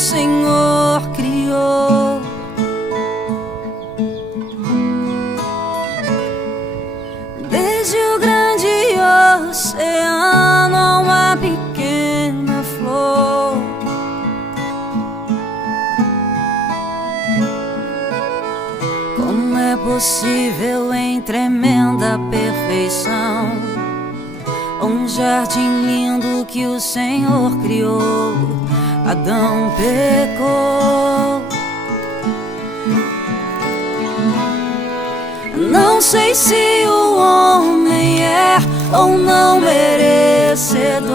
Senhor criou. Desde o grande oceano a uma pequena flor, como é possível em tremenda perfeição um jardim lindo que o Senhor criou? Adão pecou. Não sei se o homem é ou não merecedor